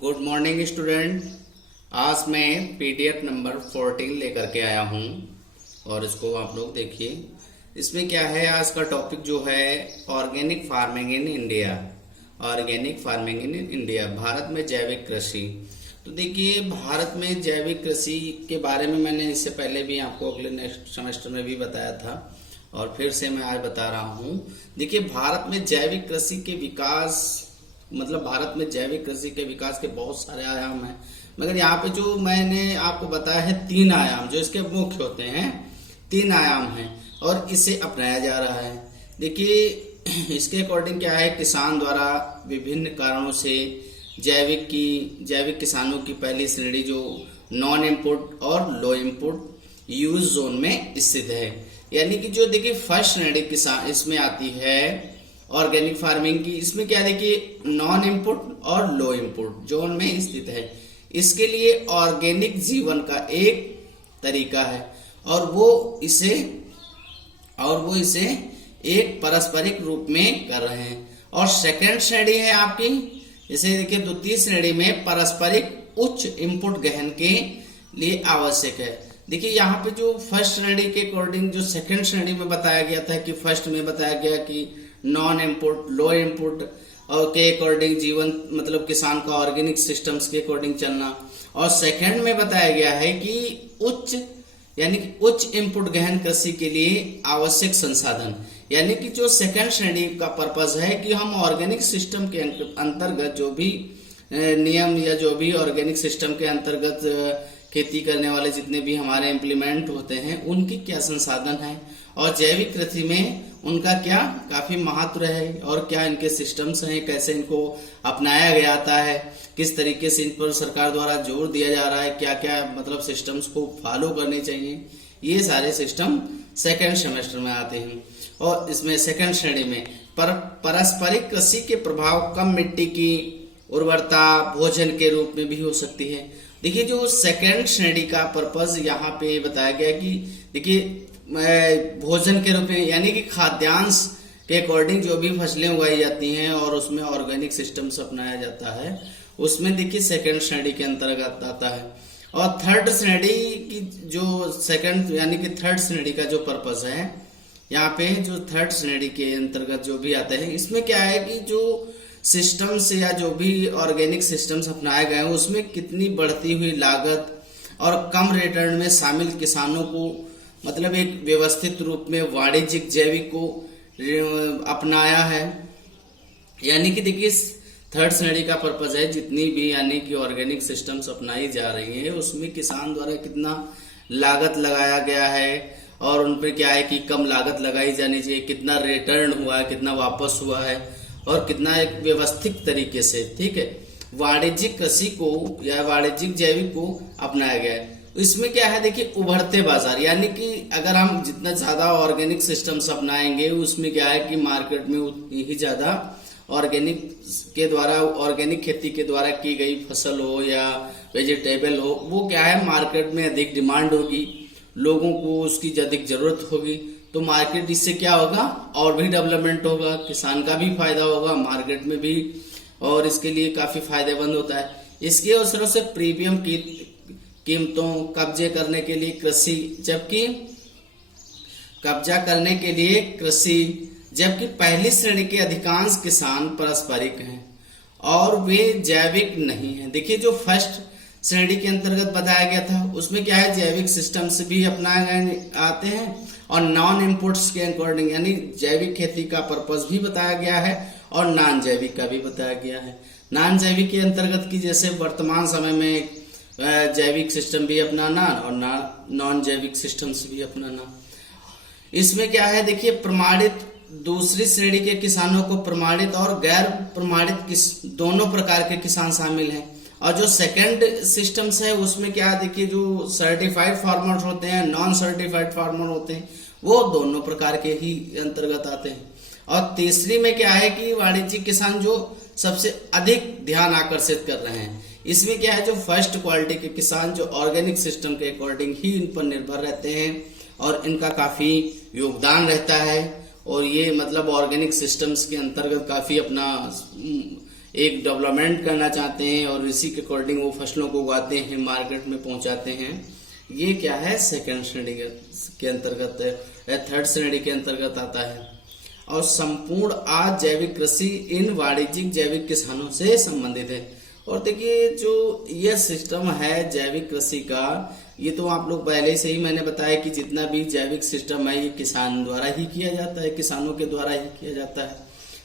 Good morning student. आज मैं PDF number 14 लेकर के आया हूं और इसको आप लोग देखिए। इसमें क्या है, आज का टॉपिक जो है organic farming in India. Organic farming in India, Bharat में जैविक कृषि। तो देखिए, भारत में जैविक कृषि के बारे में मैंने इससे पहले भी आपको अगले नेक्स्ट सेमेस्टर में भी बताया था और फिर से मैं आज बता रहा हूं। देखिए, भारत में जैविक कृषि के विकास, मतलब भारत में जैविक कृषि के विकास के बहुत सारे आयाम हैं, मगर यहाँ पे जो मैंने आपको बताया है 3 आयाम जो इसके मुख्य होते हैं, 3 आयाम हैं और इसे अपनाया जा रहा है। देखिए, इसके अकॉर्डिंग क्या है, किसान द्वारा विभिन्न कारणों से जैविक किसानों की पहली श्रेणी जो नॉन इनपुट और लो इनपुट यूज जोन में स्थित है। यानी कि जो देखिए फर्स्ट श्रेणी किसान इसमें आती है ऑर्गेनिक फार्मिंग की, इसमें क्या देखिए नॉन इनपुट और लो इनपुट जोन में स्थित है। इसके लिए ऑर्गेनिक जीवन का एक तरीका है और वो इसे एक पारस्परिक रूप में कर रहे हैं। और सेकंड श्रेणी है आपकी, जैसे देखिए द्वितीय श्रेणी में पारस्परिक उच्च इनपुट गहन के लिए आवश्यक है। देखिए यहाँ पे जो फर्स्ट श्रेणी के अकॉर्डिंग जो सेकंड श्रेणी में बताया गया था कि फर्स्ट में बताया गया कि नॉन इनपुट लो इनपुट और के अकॉर्डिंग जीवन, मतलब किसान का ऑर्गेनिक सिस्टम्स के अकॉर्डिंग चलना, और सेकंड में बताया गया है कि उच्च इनपुट गहन कृषि के लिए आवश्यक संसाधन। यानी कि जो सेकंड श्रेणी का पर्पस है कि हम ऑर्गेनिक सिस्टम के अंतर्गत जो भी नियम या जो भी ऑर्गेनिक सिस्टम के अंतर्गत खेती करने वाले जितने भी हमारे इम्प्लीमेंट होते हैं उनकी क्या संसाधन है और जैविक कृषि में उनका क्या काफी महत्व है और क्या इनके सिस्टम्स हैं, कैसे इनको अपनाया गया आता है, किस तरीके से इन पर सरकार द्वारा जोर दिया जा रहा है, क्या क्या मतलब सिस्टम्स को फॉलो करनी चाहिए। ये सारे सिस्टम सेकेंड सेमेस्टर में आते हैं। और इसमें सेकेंड श्रेणी में पारस्परिक कृषि के प्रभाव कम मिट्टी की उर्वरता भोजन के रूप में भी हो सकती है। देखिए, जो सेकेंड श्रेणी का पर्पस यहाँ पे बताया गया कि देखिए भोजन के रूप में, यानी कि खाद्यांश के अकॉर्डिंग जो भी फसलें उगाई जाती हैं और उसमें ऑर्गेनिक सिस्टम अपनाया जाता है, उसमें देखिए सेकेंड श्रेणी के अंतर्गत आता है। और थर्ड श्रेणी की जो सेकेंड यानी कि थर्ड श्रेणी का जो पर्पस है यहाँ पे, जो थर्ड श्रेणी के अंतर्गत जो भी आता है, इसमें क्या है कि जो सिस्टम्स या जो भी ऑर्गेनिक सिस्टम्स अपनाए गए हैं उसमें कितनी बढ़ती हुई लागत और कम रिटर्न में शामिल किसानों को, मतलब एक व्यवस्थित रूप में वाणिज्यिक जैविक को अपनाया है। यानी कि देखिए थर्ड श्रेणी का पर्पस है जितनी भी यानी कि ऑर्गेनिक सिस्टम्स अपनाई जा रही हैं उसमें किसान द्वारा कितना लागत लगाया गया है और उन पर क्या है कि कम लागत लगाई जानी चाहिए, कितना रिटर्न हुआ है, कितना वापस हुआ है और कितना एक व्यवस्थित तरीके से, ठीक है, वाणिज्यिक कृषि को या वाणिज्यिक जैविक को अपनाया गया है। इसमें क्या है देखिए उभरते बाजार, यानी कि अगर हम जितना ज्यादा ऑर्गेनिक सिस्टम्स अपनाएंगे उसमें क्या है कि मार्केट में उतनी ही ज्यादा ऑर्गेनिक के द्वारा, ऑर्गेनिक खेती के द्वारा की गई फसल हो या वेजिटेबल हो, वो क्या है मार्केट में अधिक डिमांड होगी, लोगों को उसकी अधिक जरूरत होगी, तो मार्केट इससे क्या होगा और भी डेवलपमेंट होगा, किसान का भी फायदा होगा, मार्केट में भी, और इसके लिए काफी फायदेमंद होता है। इसके अवसरों से प्रीमियम की कीमतों कब्जे करने के लिए कृषि, जबकि पहली श्रेणी के अधिकांश किसान पारस्परिक हैं और वे जैविक नहीं हैं। देखिए, जो फर्स्ट श्रेणी के अंतर्गत बताया गया था उसमें क्या है जैविक सिस्टम्स भी अपनाए गए आते हैं और नॉन इनपुट्स के अकॉर्डिंग, यानी जैविक खेती का पर्पस भी बताया गया है और नॉन जैविक का भी बताया गया है। नॉन जैविक के अंतर्गत की जैसे वर्तमान समय में जैविक सिस्टम भी अपनाना और नॉन जैविक सिस्टम्स भी अपनाना। इसमें क्या है देखिए प्रमाणित, दूसरी श्रेणी के किसानों को प्रमाणित और गैर प्रमाणित दोनों प्रकार के किसान शामिल हैं। और जो सेकंड सिस्टम्स है उसमें क्या है देखिए जो सर्टिफाइड फार्मर्स होते हैं, नॉन सर्टिफाइड फार्मर होते हैं, वो दोनों प्रकार के ही अंतर्गत आते हैं। और तीसरी में क्या है कि वाणिज्यिक किसान जो सबसे अधिक ध्यान आकर्षित कर रहे हैं। इसमें क्या है जो फर्स्ट क्वालिटी के किसान जो ऑर्गेनिक सिस्टम के अकॉर्डिंग ही इन पर निर्भर रहते हैं और इनका काफी योगदान रहता है और ये मतलब ऑर्गेनिक सिस्टम्स के अंतर्गत काफी अपना एक डेवलपमेंट करना चाहते हैं और इसी के अकॉर्डिंग वो फसलों को उगाते हैं, मार्केट में पहुंचाते हैं। ये क्या है, सेकंड श्रेणी के अंतर्गत, थर्ड श्रेणी के अंतर्गत आता है। और संपूर्ण अजैविक कृषि इन वाणिज्यिक जैविक किसानों से संबंधित है। और देखिए जो यह सिस्टम है जैविक कृषि का, ये तो आप लोग पहले से ही मैंने बताया कि जितना भी जैविक सिस्टम है ये किसान द्वारा ही किया जाता है, किसानों के द्वारा ही किया जाता है।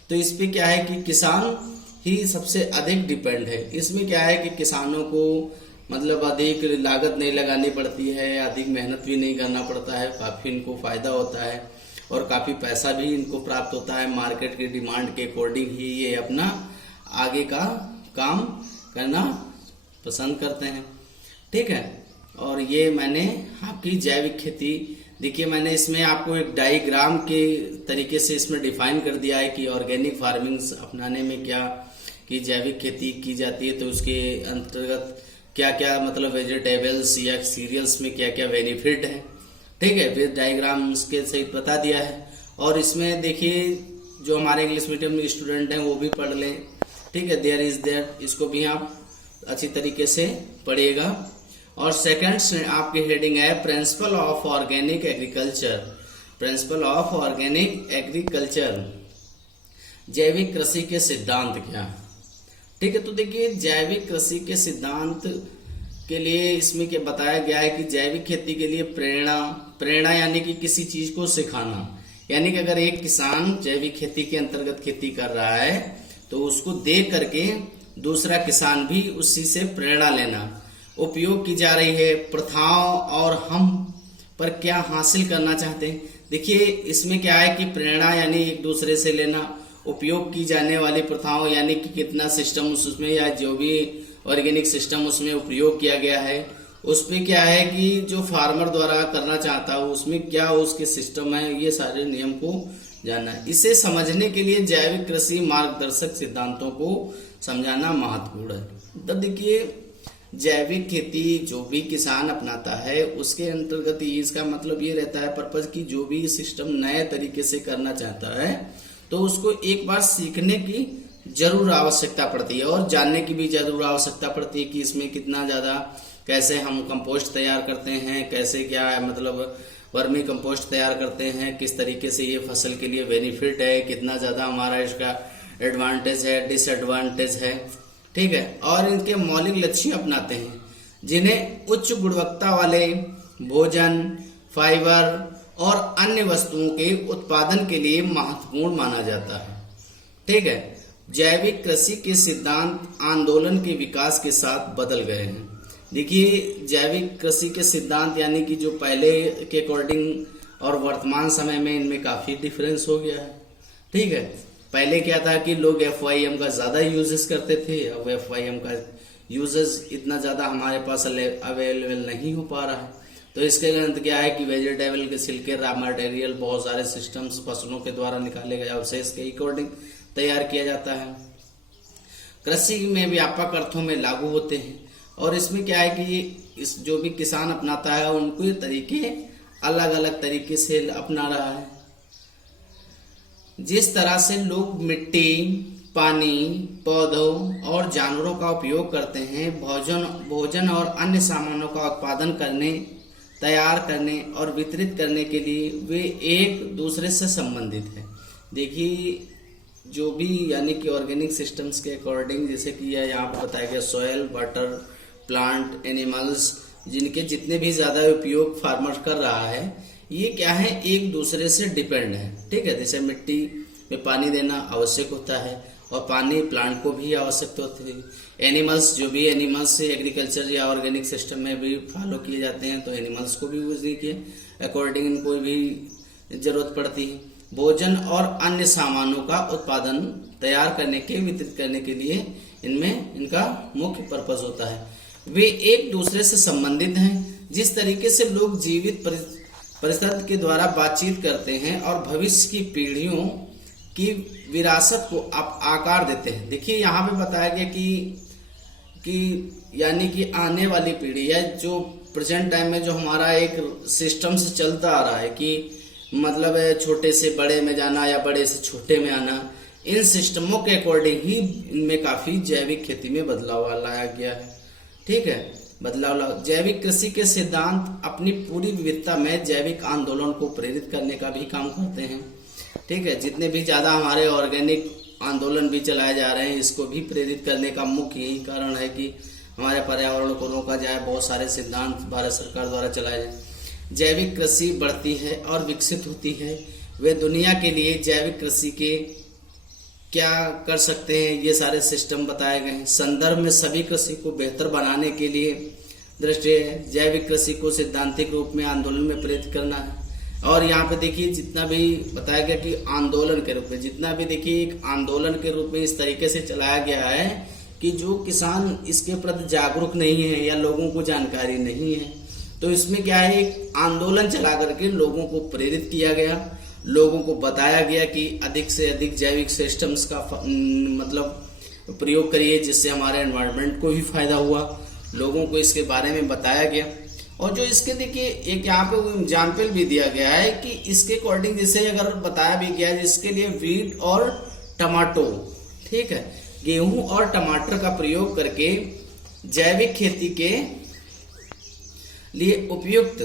तो इस पे क्या है कि किसान ही सबसे अधिक डिपेंड है। इसमें क्या है कि किसानों को मतलब अधिक लागत नहीं लगानी पड़ती है, अधिक मेहनत भी नहीं करना पड़ता है, काफी इनको फायदा होता है और काफी पैसा भी इनको प्राप्त होता है। मार्केट की डिमांड के अकॉर्डिंग ही ये अपना आगे का काम करना पसंद करते हैं, ठीक है। और ये मैंने आपकी जैविक खेती, देखिए मैंने इसमें आपको एक डायग्राम के तरीके से इसमें डिफाइन कर दिया है कि ऑर्गेनिक फार्मिंग अपनाने में क्या कि जैविक खेती की जाती है तो उसके अंतर्गत क्या क्या मतलब वेजिटेबल्स या सीरियल्स में क्या क्या बेनिफिट है, ठीक है। फिर डायग्राम उसके सहित बता दिया है। और इसमें देखिए जो हमारे इंग्लिश मीडियम में स्टूडेंट हैं वो भी पढ़ लें, ठीक है। देयर इज देयर, इसको भी आप अच्छी तरीके से पढ़िएगा। और सेकंड आपकी हेडिंग है principle of organic agriculture. Principle of organic agriculture, जैविक कृषि के सिद्धांत क्या, ठीक है। तो देखिए जैविक कृषि के सिद्धांत के लिए इसमें क्या बताया गया है कि जैविक खेती के लिए प्रेरणा यानी कि किसी चीज को सिखाना, यानी कि अगर एक किसान जैविक खेती के अंतर्गत खेती कर रहा है तो उसको देख करके दूसरा किसान भी उसी से प्रेरणा लेना। उपयोग की जा रही है प्रथाओं और हम पर क्या हासिल करना चाहते हैं। देखिए इसमें क्या है कि प्रेरणा यानी एक दूसरे से लेना, उपयोग की जाने वाली प्रथाओं यानी कि कितना सिस्टम उसमें या जो भी ऑर्गेनिक सिस्टम उसमें उपयोग किया गया है उसमें क्या है कि जो फार्मर द्वारा करना चाहता है उसमें क्या उसके सिस्टम है, ये सारे नियम को जानना है। इसे समझने के लिए जैविक कृषि मार्गदर्शक सिद्धांतों को समझाना महत्वपूर्ण है। तो देखिए जैविक खेती जो भी किसान अपनाता है उसके अंतर्गत इसका मतलब ये रहता है पर्पज की जो भी सिस्टम नए तरीके से करना चाहता है तो उसको एक बार सीखने की जरूर आवश्यकता पड़ती है और जानने की भी जरूर आवश्यकता पड़ती है कि इसमें कितना ज्यादा कैसे हम कंपोस्ट तैयार करते हैं, कैसे क्या है मतलब वर्मी कंपोस्ट तैयार करते हैं, किस तरीके से ये फसल के लिए बेनिफिट है, कितना ज्यादा हमारा इसका एडवांटेज है, डिसएडवांटेज है, ठीक है। और इनके मौलिक लक्ष्य अपनाते हैं जिन्हें उच्च गुणवत्ता वाले भोजन, फाइबर और अन्य वस्तुओं के उत्पादन के लिए महत्वपूर्ण माना जाता है, ठीक है। जैविक कृषि के सिद्धांत आंदोलन के विकास के साथ बदल गए हैं। देखिए जैविक कृषि के सिद्धांत यानी कि जो पहले के अकॉर्डिंग और वर्तमान समय में इनमें काफी डिफरेंस हो गया है, ठीक है। पहले क्या था कि लोग FYM का ज्यादा यूजेस करते थे, अब FYM का यूजेस इतना ज्यादा हमारे पास अवेलेबल नहीं हो पा रहा है। तो इसके अंत क्या है कि वेजिटेबल के छिलके, रॉ मटेरियल, बहुत सारे सिस्टम्स फसलों के द्वारा निकाले गए अवशेष के अकॉर्डिंग तैयार किया जाता है। कृषि में व्यापक अर्थों में लागू होते हैं और इसमें क्या है कि इस जो भी किसान अपनाता है उनको ये तरीके अलग अलग तरीके से अपना रहा है। जिस तरह से लोग मिट्टी, पानी, पौधों और जानवरों का उपयोग करते हैं भोजन और अन्य सामानों का उत्पादन करने, तैयार करने और वितरित करने के लिए वे एक दूसरे से संबंधित है। देखिए जो भी यानी कि ऑर्गेनिक सिस्टम्स के अकॉर्डिंग जैसे कि यहाँ पर बताया गया सॉयल, वाटर, प्लांट, एनिमल्स, जिनके जितने भी ज्यादा उपयोग फार्मर कर रहा है ये क्या है एक दूसरे से डिपेंड है, ठीक है। जैसे मिट्टी में पानी देना आवश्यक होता है और पानी प्लांट को भी आवश्यक होती है। एनिमल्स, जो भी एनिमल्स एग्रीकल्चर या ऑर्गेनिक सिस्टम में भी फॉलो किए जाते हैं तो एनिमल्स को भी उसी के अकॉर्डिंग इनको भी जरूरत पड़ती है। भोजन और अन्य सामानों का उत्पादन तैयार करने के, वितरित करने के लिए इनमें इनका मुख्य पर्पज होता है। वे एक दूसरे से संबंधित हैं। जिस तरीके से लोग जीवित परिस्थिति के द्वारा बातचीत करते हैं और भविष्य की पीढ़ियों की विरासत को आकार देते हैं। देखिए यहाँ पे बताया गया कि यानी कि आने वाली पीढ़ी या जो प्रेजेंट टाइम में जो हमारा एक सिस्टम से चलता आ रहा है कि मतलब छोटे से बड़े में जाना या बड़े से छोटे में आना, इन सिस्टमों के अकॉर्डिंग ही इनमें काफी जैविक खेती में बदलाव लाया गया है। ठीक है, जैविक कृषि के सिद्धांत अपनी पूरी विविधता में जैविक आंदोलन को प्रेरित करने का भी काम करते हैं। ठीक है, जितने भी ज्यादा हमारे ऑर्गेनिक आंदोलन भी चलाए जा रहे हैं, इसको भी प्रेरित करने का मुख्य यही कारण है कि हमारे पर्यावरण को रोका जाए। बहुत सारे सिद्धांत भारत सरकार द्वारा चलाए जाए। जैविक कृषि बढ़ती है और विकसित होती है। वे दुनिया के लिए जैविक कृषि के क्या कर सकते हैं, ये सारे सिस्टम बताए गए हैं। संदर्भ में सभी कृषि को बेहतर बनाने के लिए दृष्टि है। जैविक कृषि को सैद्धांतिक रूप में आंदोलन में प्रेरित करना है। और यहाँ पे देखिए जितना भी बताया गया कि आंदोलन के रूप में, जितना भी देखिए एक आंदोलन के रूप में इस तरीके से चलाया गया है कि जो किसान इसके प्रति जागरूक नहीं है या लोगों को जानकारी नहीं है, तो इसमें क्या है, एक आंदोलन चला करके लोगों को प्रेरित किया गया, लोगों को बताया गया कि अधिक से अधिक जैविक सिस्टम्स का मतलब प्रयोग करिए, जिससे हमारे एनवायरनमेंट को भी फायदा हुआ। लोगों को इसके बारे में बताया गया। और जो इसके देखिए एक यहाँ पे एग्जाम्पल भी दिया गया है कि इसके अकॉर्डिंग जैसे अगर बताया भी गया है, जिसके लिए वीट और टमाटो, ठीक है, गेहूं और टमाटर का प्रयोग करके जैविक खेती के लिए उपयुक्त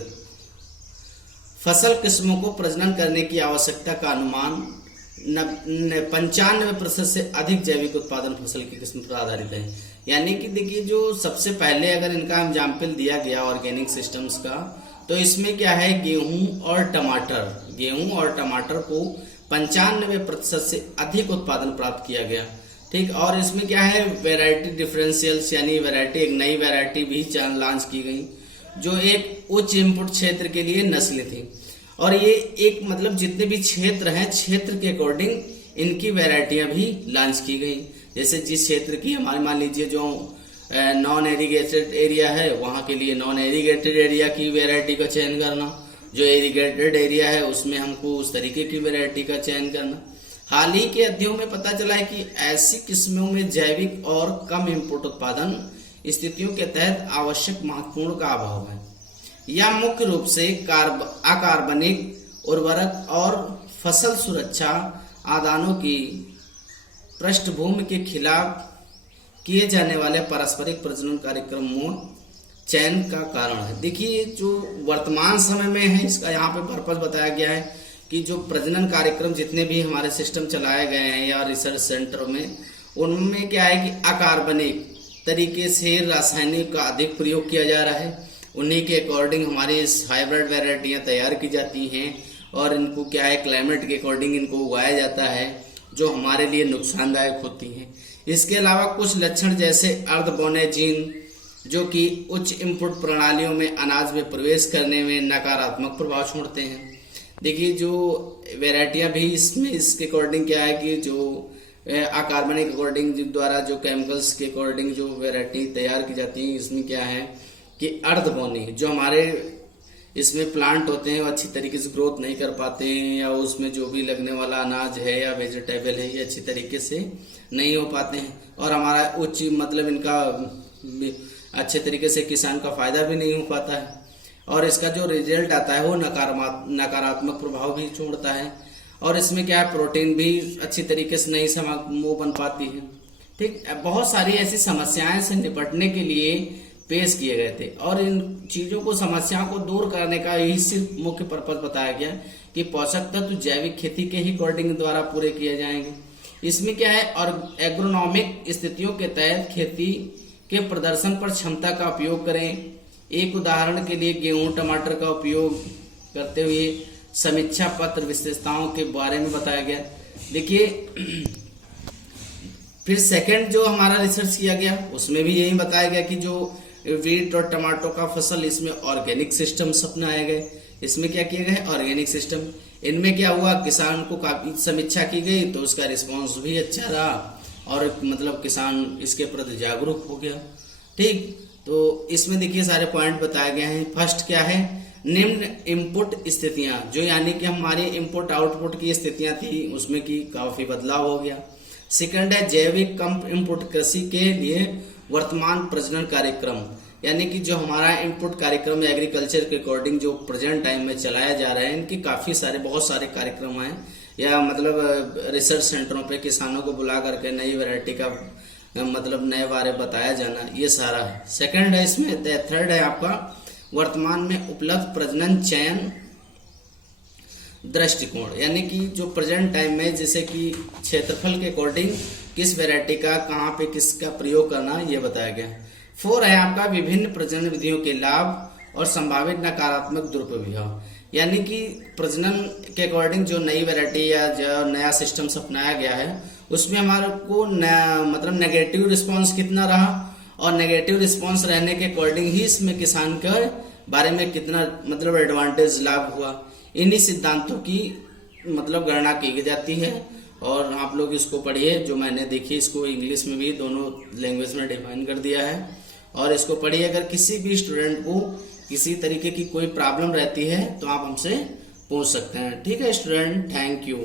फसल किस्मों को प्रजनन करने की आवश्यकता का अनुमान 95% से अधिक जैविक उत्पादन फसल की किस्म पर आधारित है। यानी कि देखिए जो सबसे पहले अगर इनका एग्जाम्पल दिया गया ऑर्गेनिक सिस्टम्स का, तो इसमें क्या है, गेहूं और टमाटर को 95% से अधिक उत्पादन प्राप्त किया गया। ठीक, और इसमें क्या है, वैरायटी डिफरेंशियल्स यानी वैरायटी, एक नई वैरायटी भी लॉन्च की गई जो एक उच्च इनपुट क्षेत्र के लिए नस्लें थी। और ये एक मतलब जितने भी क्षेत्र हैं, क्षेत्र के अकॉर्डिंग इनकी वैरायटियां भी लॉन्च की गई। जैसे जिस क्षेत्र की हमारे मान लीजिए जो नॉन एरीगेटेड एरिया है, वहां के लिए नॉन एरीगेटेड एरिया की वैरायटी का चयन करना, जो एरीगेटेड एरिया है उसमें हमको उस तरीके की वैरायटी का चयन करना। हाल ही के अध्ययनों में पता चला है कि ऐसी किस्मों में जैविक और कम इनपुट उत्पादन स्थितियों के तहत आवश्यक महत्वपूर्ण का अभाव है। यह मुख्य रूप से अकार्बनिक उर्वरक और फसल सुरक्षा आदानों की पृष्ठभूमि के खिलाफ किए जाने वाले पारस्परिक प्रजनन कार्यक्रमों चयन का कारण है। देखिए जो वर्तमान समय में है, इसका यहाँ पे पर्पस बताया गया है कि जो प्रजनन कार्यक्रम जितने भी हमारे सिस्टम चलाए गए हैं या रिसर्च सेंटर में, उनमें क्या है कि अकार्बनिक तरीके से रासायनिक का अधिक प्रयोग किया जा रहा है। उन्हीं के अकॉर्डिंग हमारी हाइब्रिड वैरायटियां तैयार की जाती हैं और इनको क्या है, क्लाइमेट के अकॉर्डिंग इनको उगाया जाता है, जो हमारे लिए नुकसानदायक होती हैं। इसके अलावा कुछ लक्षण जैसे अर्ध बौने जीन, जो कि उच्च इनपुट प्रणालियों में अनाज में प्रवेश करने में नकारात्मक प्रभाव छोड़ते हैं। देखिए जो वैरायटियां भी इसमें इसके अकॉर्डिंग क्या है कि जो अकार्बनिक अकॉर्डिंग द्वारा जो केमिकल्स के अकॉर्डिंग जो वैरायटी तैयार की जाती है, इसमें क्या है कि अर्ध बौनी, जो हमारे इसमें प्लांट होते हैं वो अच्छी तरीके से ग्रोथ नहीं कर पाते हैं, या उसमें जो भी लगने वाला अनाज है या वेजिटेबल है ये अच्छी तरीके से नहीं हो पाते हैं, और हमारा उच्च मतलब इनका अच्छे तरीके से किसान का फायदा भी नहीं हो पाता है, और इसका जो रिजल्ट आता है वो नकारात्मक प्रभाव भी छोड़ता है। और इसमें क्या है, प्रोटीन भी अच्छी तरीके से नहीं वो बन पाती है। ठीक, बहुत सारी ऐसी समस्याएं से निपटने के लिए पेश किए गए थे, और इन चीजों को, समस्याओं को दूर करने का यही सिर्फ मुख्य पर्पस बताया गया कि पोषक तत्व जैविक खेती के ही अकॉर्डिंग द्वारा पूरे किए जाएंगे। इसमें क्या है, और एग्रोनॉमिक स्थितियों के तहत खेती के प्रदर्शन पर क्षमता का उपयोग करें। एक उदाहरण के लिए गेहूं टमाटर का उपयोग करते हुए समीक्षा पत्र विशेषताओं के बारे में बताया गया। देखिए फिर सेकंड जो हमारा रिसर्च किया गया उसमें भी यही बताया गया कि जो वीट और टमाटो का फसल, इसमें ऑर्गेनिक सिस्टम्स अपनाए गए। इसमें क्या किया गया, ऑर्गेनिक सिस्टम। इनमें क्या हुआ, किसान को काफी समीक्षा की गई तो उसका रिस्पांस भी अच्छा रहा और मतलब किसान इसके प्रति जागरूक हो गया। ठीक, तो इसमें देखिए सारे पॉइंट बताए गए हैं। फर्स्ट क्या है, निम्न इनपुट स्थितियां, जो यानी कि हमारी इनपुट आउटपुट की स्थितियां थी उसमें की काफी बदलाव हो गया। सेकंड है जैविक कम इनपुट कृषि के लिए वर्तमान प्रजनन कार्यक्रम, यानी कि जो हमारा इनपुट कार्यक्रम एग्रीकल्चर के अकॉर्डिंग जो प्रेजेंट टाइम में चलाया जा रहा है, इनके काफी सारे बहुत सारे कार्यक्रम हैं। या मतलब रिसर्च सेंटरों पे किसानों को बुला करके नई वैरायटी का मतलब नए बारे बताया जाना, ये सारा है। सेकंड है इसमें, थर्ड है आपका वर्तमान में उपलब्ध प्रजनन चयन दृष्टिकोण, यानी कि जो प्रेजेंट टाइम में जैसे कि क्षेत्रफल के अकॉर्डिंग किस वैरायटी का कहाँ पे किसका प्रयोग करना, ये बताया गया। 4 है आपका विभिन्न प्रजनन विधियों के लाभ और संभावित नकारात्मक दुरुपयोग, यानी कि प्रजनन के अकॉर्डिंग जो नई वैरायटी या जो नया सिस्टम अपनाया गया है उसमें हमारे को मतलब नेगेटिव रिस्पांस कितना रहा, और नेगेटिव रिस्पांस रहने के अकॉर्डिंग ही इसमें किसान के बारे में कितना मतलब एडवांटेज लाभ हुआ, इन्हीं सिद्धांतों की मतलब गणना की जाती है। और आप लोग इसको पढ़िए, जो मैंने देखी इसको इंग्लिश में भी दोनों लैंग्वेज में डिफाइन कर दिया है, और इसको पढ़िए। अगर किसी भी स्टूडेंट को किसी तरीके की कोई प्रॉब्लम रहती है तो आप हमसे पूछ सकते हैं। ठीक है स्टूडेंट, थैंक यू।